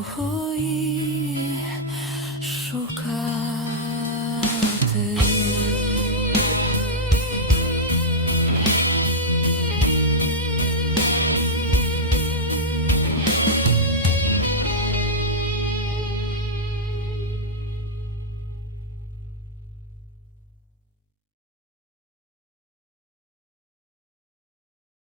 我无意。